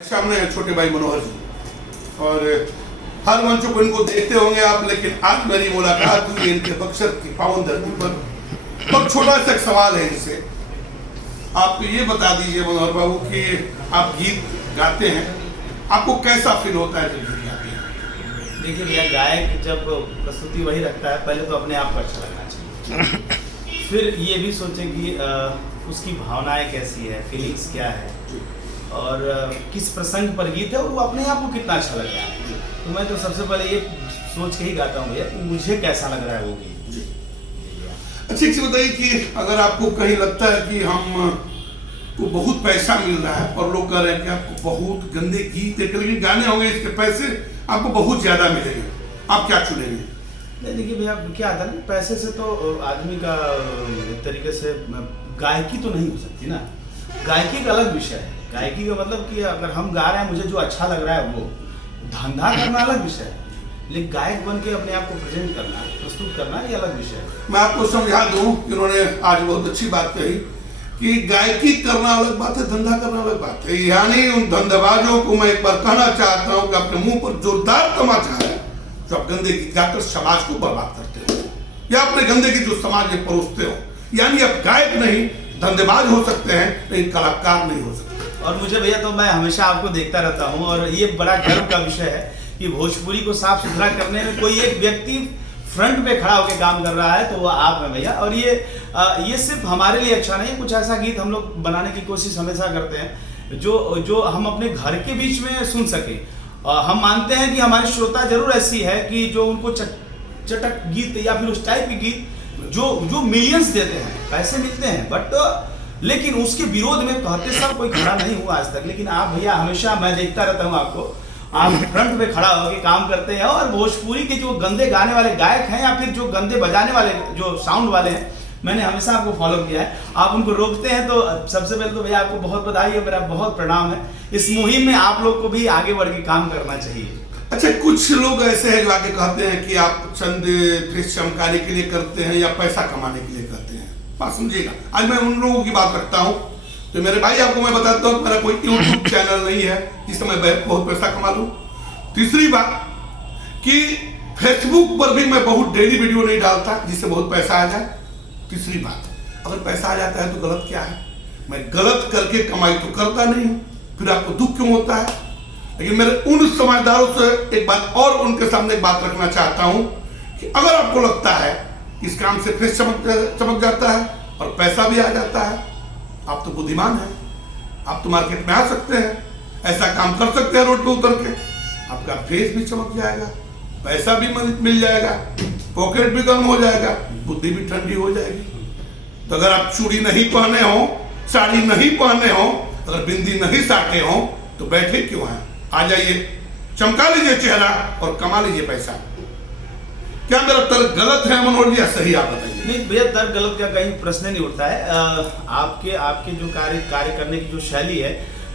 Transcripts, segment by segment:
सामने छोटे भाई मनोहर जी और हर मंचों को इनको देखते होंगे आप, लेकिन आज मेरी मुलाकात हुई इनके बक्सर की पावन धरती पर। बहुत छोटा सा एक सवाल है इनसे, आप ये बता दीजिए मनोहर बाबू कि आप गीत गाते हैं, आपको कैसा फील होता है जब गीत गाते हैं? देखिए भैया, गायक जब प्रस्तुति वही रखता है, पहले तो अपने आप को अच्छा लगना चाहिए, फिर ये भी सोचे कि उसकी भावनाएं कैसी है, फीलिंग्स क्या है और किस प्रसंग पर गीत है, वो अपने आप को कितना अच्छा लग रहा है। तो मैं तो सबसे पहले ये सोच के ही गाता हूँ भैया कि मुझे कैसा लग रहा है वो गीत। अच्छी से बताइए कि अगर आपको कहीं लगता है कि हम को बहुत पैसा मिल रहा है और लोग कह रहे हैं कि आपको बहुत गंदे गीत लेकिन गाने होंगे, इसके पैसे आपको बहुत ज्यादा मिलेंगे, आप क्या चुनेंगे? नहीं देखिए भैया, क्या आता है, पैसे से तो आदमी का एक तरीके से गायकी तो नहीं हो सकती ना। गायकी का अलग विषय है। गायकी का मतलब कि अगर हम गा रहे हैं, मुझे जो अच्छा लग रहा है वो धंधा करना अलग विषय है, लेकिन गायक बन के अपने आप को प्रेजेंट करना, प्रस्तुत करना, ये अलग विषय है। मैं आपको समझा दूं कि उन्होंने आज बहुत अच्छी बात कही कि गायकी करना अलग बात है, धंधा करना अलग बात है। यानी उन धंधेबाजों को मैं एक बार कहना चाहता हूं कि अपने मुंह पर जोरदार तमाचा है जो आप गंदे गीत गाकर समाज को बर्बाद करते हो, या अपने गंदे गीत जो समाज में परोसते हो। यानी आप गायक नहीं, धंधेबाज हो सकते हैं लेकिन कलाकार नहीं हो सकते। और मुझे भैया, तो मैं हमेशा आपको देखता रहता हूँ और ये बड़ा गर्व का विषय है कि भोजपुरी को साफ सुथरा करने में कोई एक व्यक्ति फ्रंट पे खड़ा होकर काम कर रहा है तो वो आप हैं भैया। और ये सिर्फ हमारे लिए अच्छा नहीं, कुछ ऐसा गीत हम लोग बनाने की कोशिश हमेशा करते हैं जो हम अपने घर के बीच में सुन सके। हम मानते हैं कि हमारी श्रोता जरूर ऐसी है कि जो उनको चटक गीत या फिर उस टाइप के गीत जो मिलियंस देते हैं, पैसे मिलते हैं, बट लेकिन उसके विरोध में कहते सब कोई खड़ा नहीं हुआ आज तक। लेकिन आप भैया, हमेशा मैं देखता रहता हूँ आपको, आप फ्रंट पे खड़ा होकर काम करते हैं और भोजपुरी के जो गंदे गाने वाले गायक हैं या फिर जो गंदे बजाने वाले जो साउंड वाले हैं, मैंने हमेशा आपको फॉलो किया है। आप उनको रोकते हैं, तो सबसे पहले तो भैया आपको बहुत बधाई है, मेरा बहुत प्रणाम है। इस मुहिम में आप लोग को भी आगे बढ़ के काम करना चाहिए। अच्छा, कुछ लोग ऐसे हैं जो आके कहते हैं कि आप चंद फेस चमकाने के लिए करते हैं या पैसा कमाने के लिए करते हैं। बात समझिएगा, आज मैं उन लोगों की बात रखता हूँ। तो मेरे भाई, आपको मैं बताता हूँ, मेरा कोई यूट्यूब चैनल नहीं है जिससे मैं बहुत पैसा कमा लूँ। तीसरी बात कि फेसबुक पर भी मैं बहुत डेली वीडियो नहीं डालता जिससे बहुत पैसा आ जाए। तीसरी बात, अगर पैसा आ जाता है तो गलत क्या है? मैं गलत करके कमाई तो करता नहीं हूँ, फिर आपको दुख क्यों होता है? लेकिन मेरे उन समझदारों से एक बात और उनके सामने एक बात रखना चाहता हूँ कि अगर आपको लगता है इस काम से फेस चमक जाता है और पैसा भी आ जाता है, आप तो बुद्धिमान हैं, आप तो मार्केट में आ सकते हैं, ऐसा काम कर सकते हैं रोड पे उतर के, आपका फेस भी चमक जाएगा, पैसा भी मिल जाएगा, पॉकेट भी गर्म हो जाएगा, बुद्धि भी ठंडी हो जाएगी। तो अगर आप चूड़ी नहीं पहने हो, साड़ी नहीं पहने हो, अगर बिंदी नहीं साटे हो, तो बैठे क्यों हैं? आ जाइए, चमका लीजिए चेहरा और कमा लीजिए पैसा। क्या मेरा तर्क गलत है मनोहर जी या सही, आप बताइए? नहीं भैया, तर्क गलत का कहीं प्रश्न नहीं उठता है। आपके जो कार्य करने की जो शैली है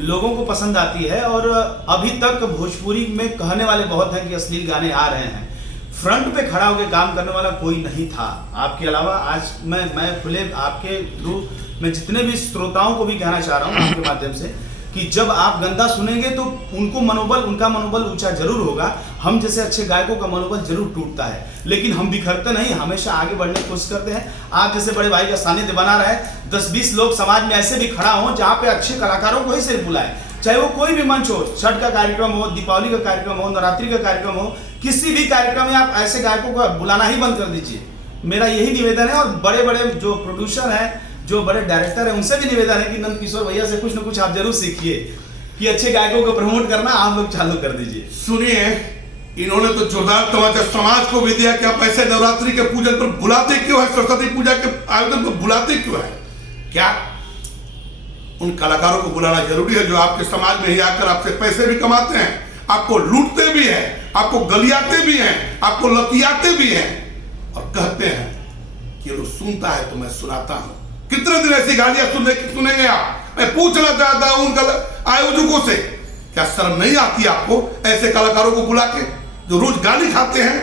लोगों को पसंद आती है और अभी तक भोजपुरी में कहने वाले बहुत हैं कि अश्लील गाने आ रहे हैं। फ्रंट पे खड़ा होकर काम करने वाला कोई नहीं था आपके अलावा। आज मैं खुले आपके थ्रू मैं जितने भी श्रोताओं को भी कहना चाह रहा हूँ आपके माध्यम से कि जब आप गंदा सुनेंगे तो उनका मनोबल ऊंचा जरूर होगा। हम जैसे अच्छे गायकों का मनोबल जरूर टूटता है, लेकिन हम बिखरते नहीं, हमेशा आगे बढ़ने की कोशिश करते हैं। आप जैसे बड़े भाई का सानिध्य बना रहे, 10-20 लोग समाज में ऐसे भी खड़ा हों जहाँ पे अच्छे कलाकारों को ही सिर्फ बुलाए, चाहे वो कोई भी मंच हो, छठ का कार्यक्रम हो, दीपावली का कार्यक्रम हो, नवरात्रि का कार्यक्रम हो, किसी भी कार्यक्रम में आप ऐसे गायकों को बुलाना ही बंद कर दीजिए। मेरा यही निवेदन है। और बड़े बड़े जो प्रोड्यूसर हैं, जो बड़े डायरेक्टर हैं, उनसे भी निवेदन है कि नंद किशोर भैया से कुछ ना कुछ आप जरूर सीखिए कि अच्छे गायकों को प्रमोट करना आप लोग चालू कर दीजिए। सुनिए, इन्होंने तो जोरदार तमाचा समाज को भी दिया कि आप ऐसे नवरात्रि के पूजन पर बुलाते क्यों है, सरस्वती पूजा के आयोजन पर बुलाते क्यों है? क्या उन कलाकारों को बुलाना जरूरी है जो आपके समाज में ही आकर आपसे पैसे भी कमाते हैं, आपको लूटते भी हैं, आपको गलियाते भी हैं, आपको लतियाते भी हैं और कहते हैं कि वो सुनता है तो मैं सुनाता हूं। कितने दिन ऐसी गालियां सुनेंगे आप? मैं पूछना चाहता हूं उन आयोजकों से, क्या शर्म नहीं आती आपको ऐसे कलाकारों को बुला के जो रोज गाली खाते हैं?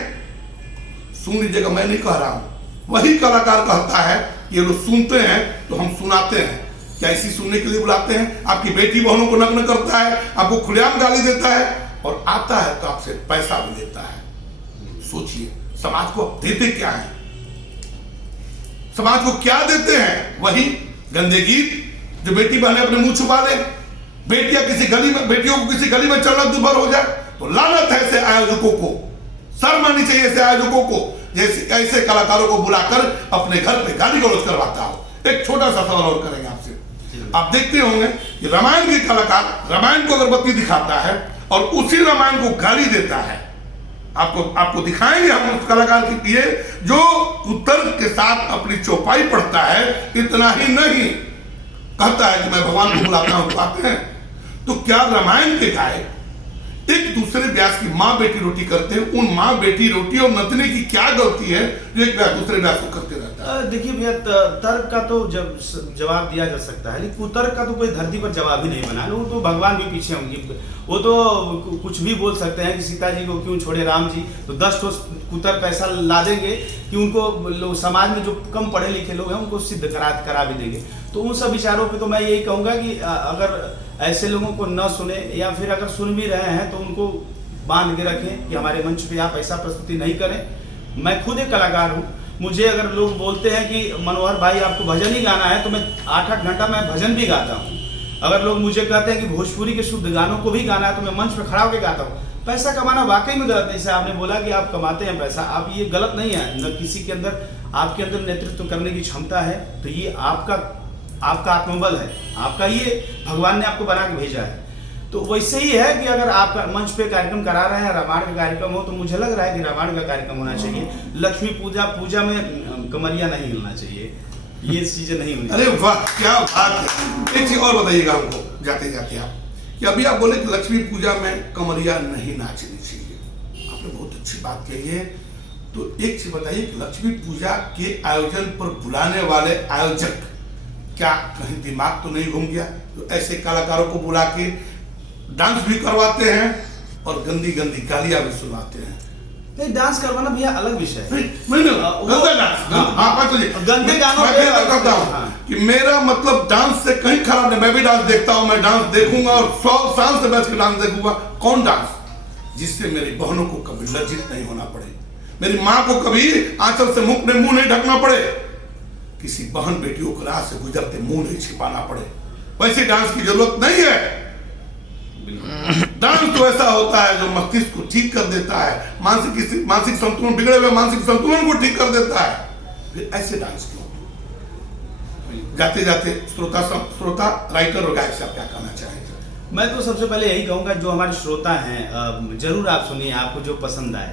सुन लीजिएगा, मैं नहीं कह रहा हूं, वही कलाकार कहता है ये लोग सुनते हैं तो हम सुनाते हैं। क्या इसी सुनने के लिए बुलाते हैं? आपकी बेटी बहनों को नग्न करता है, आपको खुलेआम गाली देता है और आता है तो आपसे पैसा भी लेता है। सोचिए समाज को देते क्या है, समाज को क्या देते हैं? वही गंदे गीत जो बेटी बहनें अपने मुंह छुपा ले, बेटियां किसी गली में, बेटियों को किसी गली में चलना दुर्भर हो जाए तो लानत है ऐसे आयोजकों को, शर्म आनी चाहिए ऐसे आयोजकों को, जैसे ऐसे कलाकारों को बुलाकर अपने घर पे गाली गलौज करवाता हो। एक छोटा सा सवाल और करेंगे आपसे, आप देखते होंगे कि रामायण के कलाकार रामायण को अगरबत्ती दिखाता है और उसी रामायण को गाली देता है। आपको दिखाएंगे हम उस कलाकार के लिए जो उत्तर के साथ अपनी चौपाई पढ़ता है। इतना ही नहीं, कहता है कि मैं भगवान को बुलाता हूं, आते हैं तो क्या रामायण के गायक एक दूसरे व्यास की माँ बेटी रोटी करते हैं? उन माँ बेटी रोटी और नतनी की क्या गलती है जो एक व्यास दूसरे व्यास को करते रहता है? देखिए भैया, तर्क का तो जवाब दिया जा सकता है, लेकिन कुतर्क का तो कोई धरती पर जवाब ही नहीं बना। वो तो भगवान भी पीछे होंगे, वो तो कुछ भी बोल सकते हैं कि सीता जी को क्यों छोड़े राम जी, तो 10 ठो कुतर्क ऐसा ला देंगे कि उनको समाज में जो कम पढ़े लिखे लोग हैं उनको सिद्ध करा भी देंगे। तो उन सब विचारों पे तो मैं यही कहूँगा कि अगर ऐसे लोगों को न सुने या फिर अगर सुन भी रहे हैं तो उनको बांध के रखें कि हमारे मंच पे आप ऐसा प्रस्तुति नहीं करें। मैं खुद एक कलाकार हूँ, मुझे अगर लोग बोलते हैं कि मनोहर भाई आपको भजन ही गाना है तो मैं 8-8 घंटा मैं भजन भी गाता हूँ। अगर लोग मुझे कहते हैं कि भोजपुरी के शुद्ध गानों को भी गाना है तो मैं मंच पर खड़ा होकर गाता हूँ। पैसा कमाना वाकई में गलत नहीं, जैसे आपने बोला कि आप कमाते हैं पैसा, आप ये गलत नहीं है। न किसी के अंदर आपके अंदर नेतृत्व करने की क्षमता है तो ये आपका आत्मबल है, आपका ये भगवान ने आपको बना के भेजा है। तो वैसे ही है कि अगर आप मंच पे कार्यक्रम करा रहे हैं, रामायण का कार्यक्रम हो, तो मुझे लग रहा है कि रामायण का कार्यक्रम होना चाहिए। लक्ष्मी पूजा में कमरिया नहीं हिलना चाहिए, ये चीजें नहीं होनी। अरे वाह क्या बात है। एक चीज और बताइएगा हमको जाते जाते आप, कि अभी आप बोले कि लक्ष्मी पूजा में कमरिया नहीं नाचनी चाहिए, आपने बहुत अच्छी बात कही है। तो एक चीज बताइए कि लक्ष्मी पूजा के आयोजन पर बुलाने वाले आयोजक क्या कहीं दिमाग तो नहीं घूम गया? तो ऐसे कलाकारों को बुला के डांस भी करवाते हैं और गंदी गंदी गालियां भी सुनाते हैं। नहीं, डांस करवाना भैया अलग विषय है। गंदे गानों पे करता हूँ कि मेरा मतलब डांस से कहीं खराब नहीं, मैं भी डांस देखता हूँ, मैं डांस देखूंगा और 100 साल से बैठ के डांस देखूंगा। कौन डांस? जिससे मेरी बहनों को कभी लज्जित नहीं होना पड़े, मेरी माँ को कभी आंचल से मुंह नहीं ढकना पड़े, किसी बहन बेटियों को राह से गुजरते मुंह नहीं छिपाना पड़े। वैसे डांस की जरूरत नहीं है। डांस तो ऐसा होता है जो मस्तिष्क को ठीक कर देता है, मानसिक संतुलन, बिगड़े हुए मानसिक संतुलन को ठीक कर देता है। फिर ऐसे डांस क्यों? जाते जाते श्रोता राइटर और गायक से आप क्या कहना चाहेंगे? मैं तो सबसे पहले यही कहूँगा, जो हमारे श्रोता हैं जरूर आप सुनिए, आपको जो पसंद आए।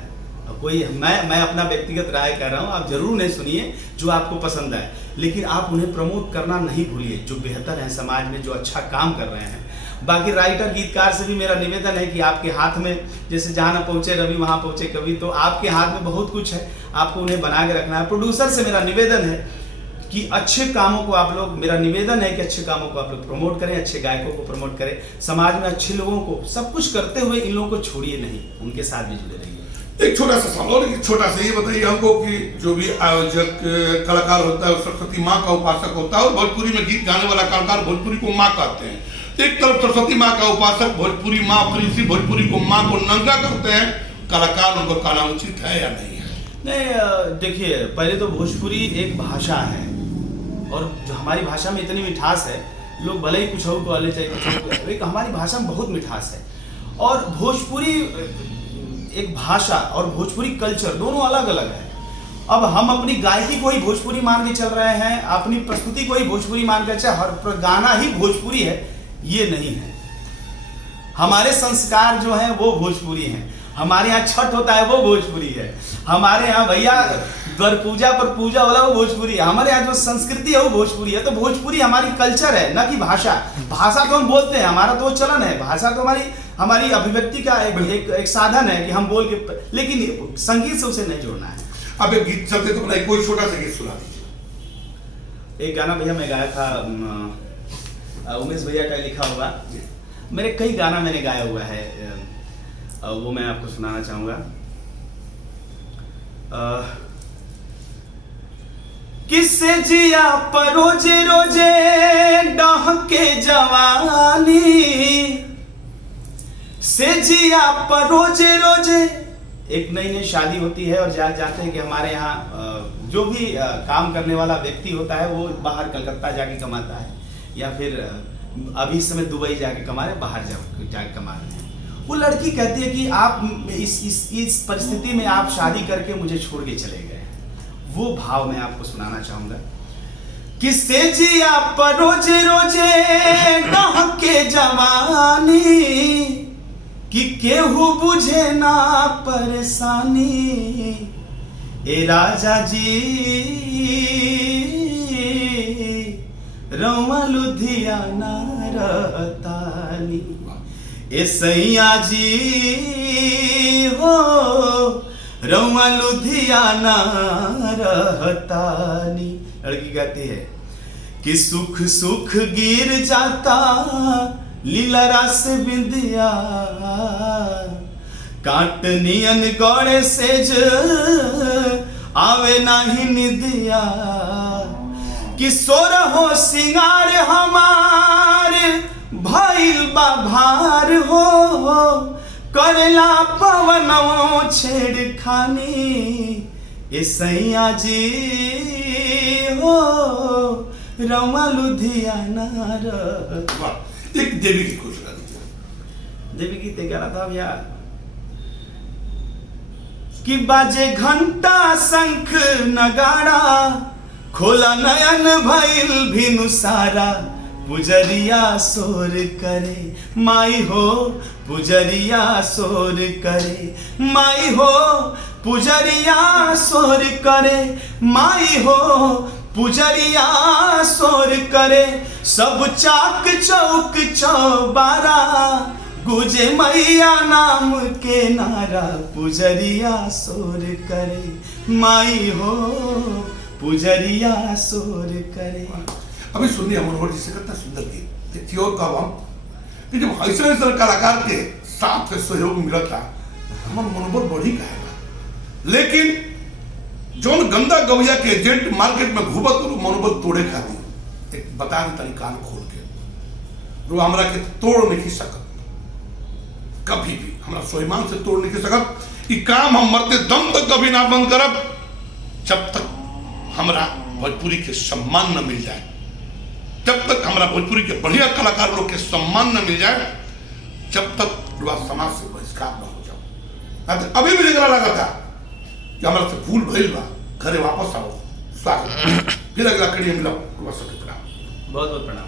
कोई मैं अपना व्यक्तिगत राय कह रहा हूँ, आप जरूर नहीं सुनिए जो आपको पसंद आए, लेकिन आप उन्हें प्रमोट करना नहीं भूलिए, जो बेहतर है समाज में, जो अच्छा काम कर रहे हैं। बाकी राइटर गीतकार से भी मेरा निवेदन है कि आपके हाथ में, जैसे जहाँ न पहुँचे रवि वहाँ पहुँचे कवि, तो आपके हाथ में बहुत कुछ है, आपको उन्हें बना के रखना है। प्रोड्यूसर से मेरा निवेदन है कि अच्छे कामों को आप लोग, मेरा निवेदन है कि अच्छे कामों को आप लोग प्रमोट करें, अच्छे गायकों को प्रमोट करें, समाज में अच्छे लोगों को, सब कुछ करते हुए इन लोगों को छोड़िए नहीं, उनके साथ भी जुड़े रहिए। एक छोटा सा सवाल और छोटा सा ये बताइए हमको कि जो भी आयोजक कलाकार होता है सरस्वती माँ का उपासक होता है, और भोजपुरी में गीत गाने वाला कलाकार भोजपुरी को माँ कहते हैं। एक तरफ सरस्वती माँ का उपासक भोजपुरी माँ, फिर भोजपुरी को माँ को नंगा करते हैं, कलाकार उनको कहना उचित है या नहीं है? नहीं, देखिए पहले तो भोजपुरी एक भाषा है और जो हमारी भाषा में इतनी मिठास है, लोग भले ही कुछ हो को ले चाहिए, एक हमारी भाषा में बहुत मिठास है। और भोजपुरी एक भाषा और भोजपुरी कल्चर दोनों अलग अलग है। अब हम अपनी गायकी को ही भोजपुरी मान के चल रहे हैं, अपनी प्रस्तुति को ही भोजपुरी मान के चल, हर गाना ही भोजपुरी है, ये नहीं है। हमारे संस्कार जो हैं वो भोजपुरी हैं, हमारे यहाँ छठ होता है वो भोजपुरी है, हमारे यहाँ भैया द्वार पूजा पर पूजा वाला वो भोजपुरी है, हमारे यहाँ जो संस्कृति है वो भोजपुरी है। तो भोजपुरी हमारी कल्चर है, न कि भाषा। भाषा तो हम बोलते हैं, हमारा तो चलन है, भाषा तो हमारी अभिव्यक्ति का एक साधन है कि हम बोल के, लेकिन संगीत से उसे नहीं जोड़ना है। अब एक गीत चलते तो बनाइए, कोई छोटा सा गीत सुना दीजिए। एक गाना भैया मैं गाया था, उमेश भैया का लिखा हुआ, मेरे कई गाना मैंने गाया हुआ है, वो मैं आपको सुनाना चाहूँगा। किससे जिया पर रोजे रोजे डहके जवानी, से जिया पर रोजे रोजे। एक नई नई शादी होती है और जानते हैं कि हमारे यहाँ जो भी काम करने वाला व्यक्ति होता है वो बाहर कलकत्ता जाके कमाता है, या फिर अभी इस समय दुबई जाके कमा रहे, बाहर जाके कमा रहे हैं। वो लड़की कहती है कि आप इस परिस्थिति में आप शादी करके मुझे छोड़ के चले गए। वो भाव मैं आपको सुनाना चाहूंगा। किससे जिया पर रोजे रोजे डहके जवानी, कि केहू बुझे ना परेशानी। ए राजा जी रौआ लुधियाना रहतानी, ए सैया जी हो रौआ लुधियाना रहतानी। लड़की कहती है कि सुख सुख गिर जाता लीला से बिंदिया, काटनियन गौड़े सेज आवे नाही निदिया। कि सोर हो सिंगार हमार भइल बा भार हो, करला पवनों छेड़खानी। ए सैया जी हो रौआ लुधियाना रह। एक देवी की खुश कर देवी गीत गाना था भैया। कि बाजे घंटा शंख नगाड़ा, खोला नयन भइल भिनु सारा। पुजरिया शोर करे माई हो, पुजरिया शोर करे माई हो, पुजरिया शोर करे माई हो, पुजरिया शोर करे। सब चाक चौक चौबारा, गुजे मैया नाम के नारा। पुजरिया शोर करे माई हो, पुजरिया शोर करे। अभी सुनिए मनोहर जी से कितना सुंदर गीत थी। और कब हम कि जब ऐसे कलाकार के साथ सहयोग मिला था, हमारा मनोबल बढ़ी कहेगा। लेकिन जोन गंदा गवैया के एजेंट मार्केट में घूमत तो मनोबल तोड़े खाती एक बता दी तनी कान खोल के, जो हमरा के तोड़ नहीं सकत, कभी भी हमरा स्वाभिमान से तोड़ नहीं सकत। ये काम हम मरते दम तक कभी ना बंद करब, जब तक हमरा भोजपुरी के सम्मान न मिल जाए, जब तक हमरा भोजपुरी के बढ़िया कलाकार लोग के सम्मान न मिल जाए, जब तक समाज से बहिष्कार न हो जाओ। अभी भी जगह लगा था कि हमारा से भूल भइल बा, घरे वापस आओ, स्वागत। फिर अगला कड़ी मिला। बहुत बहुत प्रणाम।